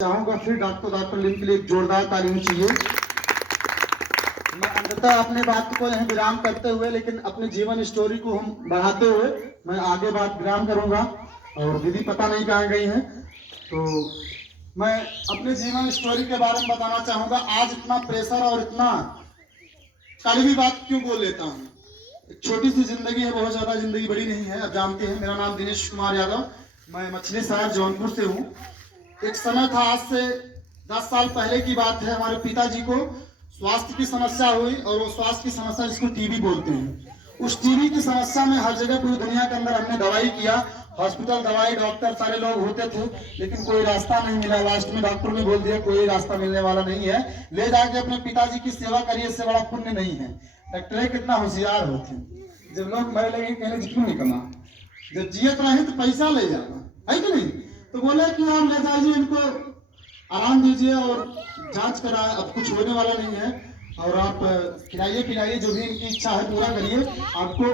चाहूंगा फिर डॉक्टर लिम के लिए एक जोरदार तालीम चाहिए। मैं अंततः अपने बात को यहाँ विराम करते हुए लेकिन अपने जीवन स्टोरी को हम बढ़ाते हुए मैं आगे बात विराम करूंगा। और दीदी पता नहीं कहाँ गई हैं, तो मैं अपने जीवन स्टोरी के बारे में बताना चाहूंगा। आज इतना प्रेशर और इतना कड़वी बात क्यों बोल लेता हूँ। एक छोटी सी जिंदगी है, बहुत ज्यादा जिंदगी बड़ी नहीं है। आप जानते हैं मेरा नाम दिनेश कुमार यादव, मैं मछली शहर जौनपुर से हूँ। एक समय था, आज से 10 साल पहले की बात है, हमारे पिताजी को स्वास्थ्य की समस्या हुई। और वो स्वास्थ्य की समस्या जिसको टीबी बोलते हैं, उस टीबी की समस्या में हर जगह पूरी दुनिया के अंदर हमने दवाई किया, हॉस्पिटल, दवाई, डॉक्टर सारे लोग होते थे, लेकिन कोई रास्ता नहीं मिला। लास्ट में डॉक्टर ने बोल दिया कोई रास्ता मिलने वाला नहीं है, ले जाके अपने पिताजी की सेवा करिए, इससे बड़ा पुण्य नहीं है। डॉक्टर कितना होशियार होते हैं, जब लोग मरे लगे कहने क्यों नहीं कमा, जब जियत रहे तो पैसा ले जाना है कि नहीं। तो बोले कि आप ले जाइए, इनको आराम दीजिए और जांच कराए, अब कुछ होने वाला नहीं है, और आप खिलाइए पिलाइए, जो भी इनकी इच्छा है पूरा करिए, आपको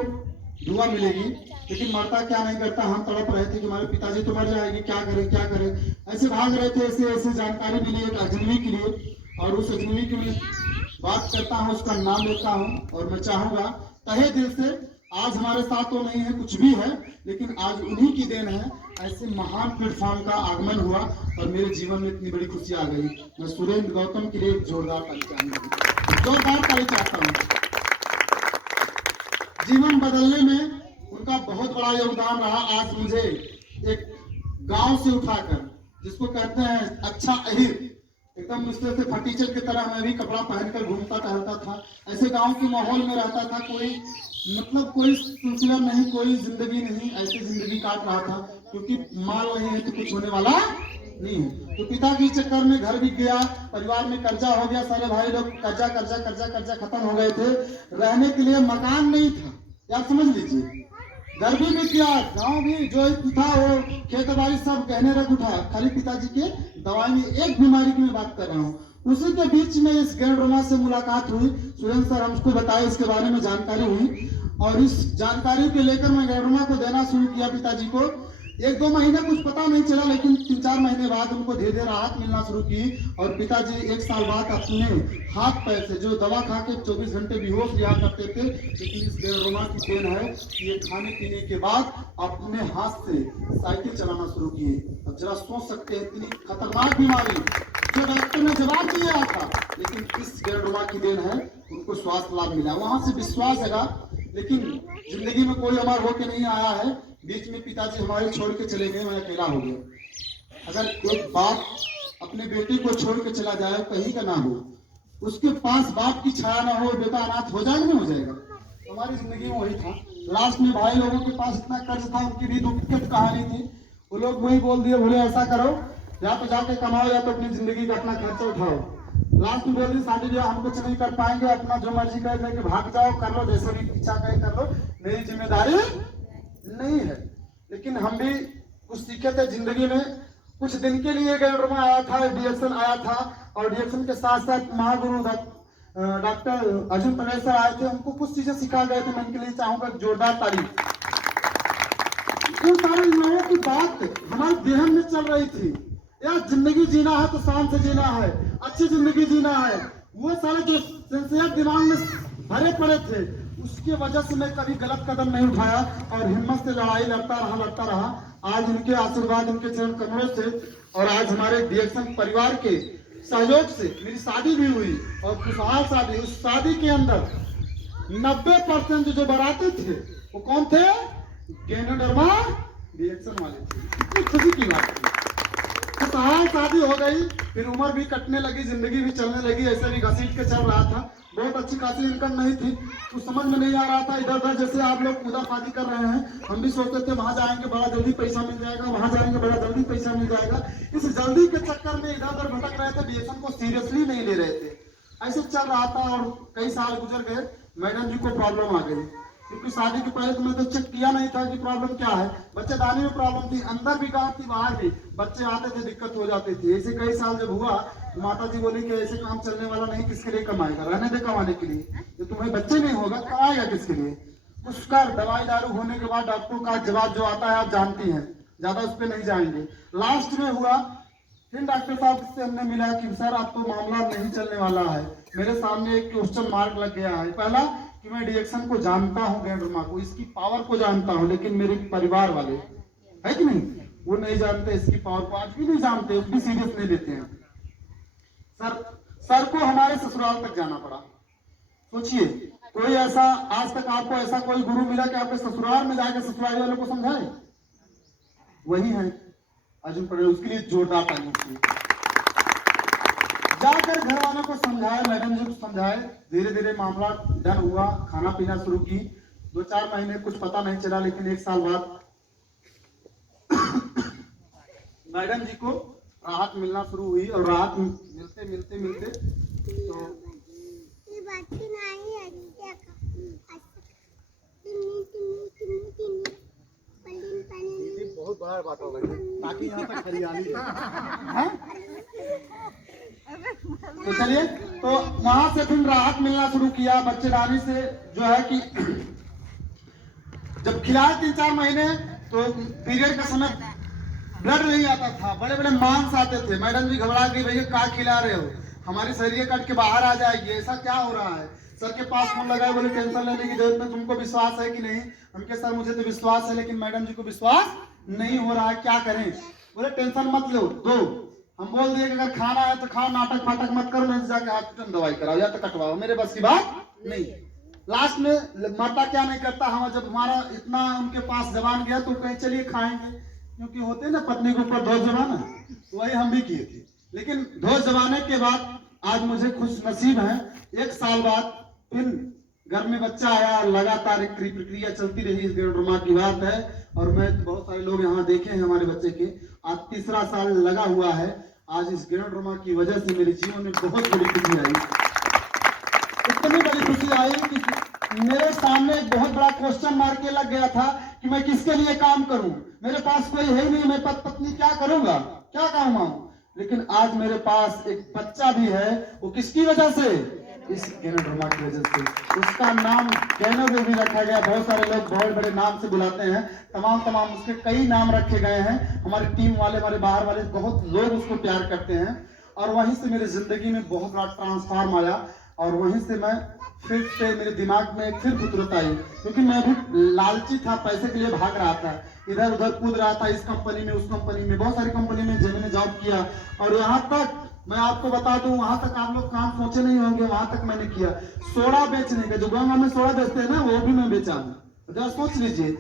दुआ मिलेगी। लेकिन मरता क्या नहीं करता, हम तड़प रहे थे कि हमारे पिताजी तो मर जाएंगे, क्या करें क्या करें, ऐसे भाग रहे थे। ऐसे ऐसे जानकारी मिली एक अजनबी के लिए, और उस अजनबी की मैं बात करता हूँ, उसका नाम लेता हूँ। और मैं चाहूंगा तहे दिल से, आज हमारे साथ तो नहीं है, कुछ भी है, लेकिन आज उन्हीं की देन है, ऐसे महान प्लेटफॉर्म का आगमन हुआ और मेरे जीवन में इतनी बड़ी खुशी आ गई। मैं सुरेंद्र गौतम के लिए एक जोरदार ताली चाहता हूँ। जीवन बदलने में उनका बहुत बड़ा योगदान रहा। आज मुझे एक गांव से उठाकर, जिसको कहते हैं अच्छा अहिर, एकदम उस तरह से फटीचर की तरह मैं भी कपड़ा पहनकर घूमता टहलता था। ऐसे गांव के माहौल में रहता था, कोई मतलब कोई सिलसिला नहीं, कोई जिंदगी नहीं, ऐसी जिंदगी काट रहा था, क्योंकि माल नहीं है तो कुछ होने वाला नहीं है। तो पिता के चक्कर में घर बिक गया, परिवार में कर्जा हो गया, सारे भाई लोग कर्जा कर्जा कर्जा कर्जा खत्म हो गए थे। रहने के लिए मकान नहीं था, यार समझ लीजिए, घर भी बिक गया, गाँव भी जो था वो खेत बाड़ी सब गहने रख उठा, खाली पिताजी के दवाई में एक बीमारी की मैं बात कर रहा हूँ। उसी के बीच में इस गैंडरोमा से मुलाकात हुई। सुरेंद्र सर हमको बताए, इसके बारे में जानकारी हुई, और इस जानकारी को लेकर मैं गैंडरोमा को देना शुरू किया पिताजी को। 1-2 महीने कुछ पता नहीं चला, लेकिन 3-4 महीने बाद उनको धीरे धीरे राहत मिलना शुरू की। और पिताजी 1 साल बाद अपने हाथ पैर से, जो दवा खा के 24 घंटे बेहोश रहा करते थे, लेकिन इस गैंडरोमा की देन है कि ये खाने पीने के बाद अपने हाथ से साइकिल चलाना शुरू किए। अब जरा सोच सकते हैं, इतनी खतरनाक बीमारी जो डॉक्टर ने जवाब दिया था, लेकिन इस गैंडरोमा की देन है, उनको स्वास्थ्य लाभ मिला। वहां से विश्वास जगा, लेकिन जिंदगी में कोई अमर होके नहीं आया है। बीच में पिताजी हमारे छोड़ के चले गए, मैं अकेला हो गया। अगर एक बाप अपने बेटे को छोड़ के चला जाए, कहीं का ना हो, उसके पास बाप की छाया ना हो, बेटा अनाथ हो जाएगा नहीं हो जाएगा। हमारी जिंदगी में वही था। लास्ट में भाई लोगों के पास इतना कर्ज था, उनकी भी दुखद कहानी थी। वो लोग वही बोल दिए, बोले ऐसा करो, या तो जाके कमाओ या तो अपनी जिंदगी का अपना खर्चा उठाओ। लास्ट में बोल दी शादी ब्याह हम कुछ नहीं कर पाएंगे, अपना जो मर्जी कर लेके भाग जाओ, कर लो, जैसे भी इच्छा करे कर लो, मेरी जिम्मेदारी नहीं है। लेकिन हम भी कुछ सीखे थे जिंदगी में। कुछ दिन के लिए गैंडरोमा आया था, डीएक्शन आया था, और डीएक्शन के साथ साथ महागुरु डॉक्टर अर्जुन पनेसर आए थे, हमको कुछ चीजें सिखा गए थे। मैं इनके लिए चाहूंगा जोरदार तारीफ। उन सारे लोगों की बात हमारे देहन में चल रही थी, यार जिंदगी जीना है तो शान से जीना है, अच्छी जिंदगी जीना है। वो सारे जो सेंसियर दिमाग में भरे पड़े थे, उसकी वजह से मैं कभी गलत कदम नहीं उठाया और हिम्मत से लड़ाई लड़ता रहा। आज इनके आशीर्वाद, इनके चरण कमलों से, और आज हमारे डीएक्शन परिवार के सहयोग से मेरी शादी भी हुई, और खुशहाल शादी। उस शादी के अंदर 90% जो बाराती थे वो कौन थे? गैंडरोमा डीएक्शन वाले थे। कितनी खुशी की बात थी। खुशहाल शादी हो गई, फिर उम्र भी कटने लगी, जिंदगी भी चलने लगी, ऐसे भी घसीट के चल रहा था। बहुत अच्छी खासी इनकम नहीं थी, कुछ समझ में नहीं आ रहा था। इधर उधर जैसे आप लोग खुदाफादी कर रहे हैं, हम भी सोचते थे वहां जाएंगे बड़ा जल्दी पैसा मिल जाएगा, वहां जाएंगे बड़ा जल्दी पैसा मिल जाएगा। इस जल्दी के चक्कर में इधर उधर भटक रहे थे, डीएक्शन को सीरियसली नहीं ले रहे थे। ऐसे चल रहा था और कई साल गुजर गए। मैडम जी को प्रॉब्लम आ गई, क्योंकि शादी के पहले तो मैं तो चेक किया नहीं था कि प्रॉब्लम क्या है। बच्चेदानी में प्रॉब्लम थी, अंदर भी गाँव थी, बाहर भी बच्चे आते थे, दिक्कत हो जाती थी। ऐसे कई साल जब हुआ, माता जी बोली कि ऐसे काम चलने वाला नहीं, किसके लिए कमाएगा, रहने दे कमाने के लिए, जो तुम्हें बच्चे नहीं होगा कमाएगा किसके लिए। उसका दवाई दारू होने के बाद डॉक्टर का जवाब जो आता है आप जानती हैं, ज्यादा उस पर नहीं जाएंगे। लास्ट में हुआ फिर डॉक्टर साहब से हमने मिला कि सर अब तो मामला नहीं चलने वाला है। मेरे सामने एक क्वेश्चन मार्क लग गया है। पहला कि मैं डिएक्शन को जानता हूँ, ग्रैंडमा को, इसकी पावर को जानता हूँ, लेकिन मेरे परिवार वाले है कि नहीं, वो नहीं जानते इसकी पावर को, आज भी नहीं जानते, उस भी सीरियस नहीं लेते हैं। सर को हमारे ससुराल तक जाना पड़ा। सोचिए, कोई ऐसा आज तक आपको ऐसा कोई गुरु मिला कि आपके ससुराल में जाकर ससुराल वालों को समझाए? वही है अर्जुन पटेल। उसके लिए जोरदार ताली चाहिए। जाकर घर वालों को समझाए, मैडम जी को समझाए, धीरे धीरे मामला डन हुआ, खाना पीना शुरू की। 2-4 महीने कुछ पता नहीं चला, लेकिन 1 साल बाद मैडम जी को राहत मिलना शुरू हुई। और राहत मिलते मिलते मिलते तो बहुत बड़ा बात हो गई ताकि यहाँ तक हरियाली है। तो चलिए, तो वहां से फिर राहत मिलना शुरू किया बच्चेदानी से, जो है कि जब खिलाए 3-4 महीने तो पीरियड का समय ब्लड नहीं आता था, बड़े बड़े मांस आते थे। मैडम जी घबरा गई, भैया क्या खिला रहे हो, हमारी शरीर कट के बाहर आ जाएगी, ऐसा क्या हो रहा है। सर के पास फोन लगाए, बोले टेंशन लेने की जरूरत नहीं, तुमको विश्वास है कि नहीं। हमके सर मुझे तो विश्वास है, लेकिन मैडम जी को विश्वास नहीं हो रहा है, क्या करें। बोले टेंशन मत लो, दो। हम बोल दिए कि अगर खाना है तो खाओ, नाटक फाटक मत करो, नहीं जाके हॉस्पिटल दवाई कराओ या तो कटवाओ, मेरे बस की बात नहीं। लास्ट में माता क्या नहीं करता, हम जब हमारा इतना उनके पास जबान गया तो कहीं चलिए खाएंगे, क्योंकि होते ना पत्नी के ऊपर धोस जमाना, तो वही हम भी किए थे। लेकिन धोस जमाने के बाद आज मुझे खुश नसीब है, 1 साल बाद फिर घर में बच्चा आया, लगातार एक प्रक्रिया चलती रही। इस ग्रैंडमा की बात है, और मैं बहुत सारे लोग यहाँ देखे हैं हमारे बच्चे के, आज 3रा साल लगा हुआ है। आज इस ग्रैंडमा की वजह से मेरे जीवन में बहुत बड़ी खुशी आई, इतनी बड़ी खुशी आई कि मेरे सामने एक बहुत बड़ा क्वेश्चन मार्क लग गया था कि मैं किसके लिए काम करूं। मेरे पास कोई है ही नहीं, मैं पत्नी क्या करूंगा, क्या काम आऊं। लेकिन आज मेरे पास एक बच्चा भी है, वो किसकी वजह से, इस ग्रैंडमा की वजह से। उसका नाम कैनो बेबी रखा गया। बहुत सारे लोग बहुत बड़े नाम से बुलाते हैं, तमाम उसके कई नाम रखे गए हैं। हमारी टीम वाले, हमारे बाहर वाले बहुत लोग उसको प्यार करते हैं। और वहीं से मेरी जिंदगी में बहुत बड़ा ट्रांसफॉर्म आया, और वहीं से मैं फिर से मेरे दिमाग में फिर फितरत आई, क्योंकि मैं भी लालची था, पैसे के लिए भाग रहा था, इधर उधर कूद रहा था, इस कंपनी में उस कंपनी में, बहुत सारी कंपनी में मैंने जॉब किया। और यहाँ तक मैं आपको बता दूं, वहां तक आप लोग काम सोचे नहीं होंगे, वहां तक मैंने किया सोडा बेचने का, जो गाँव में सोडा बेचते हैं ना, वो भी मैं बेचा हूँ। जरा सोच लीजिए।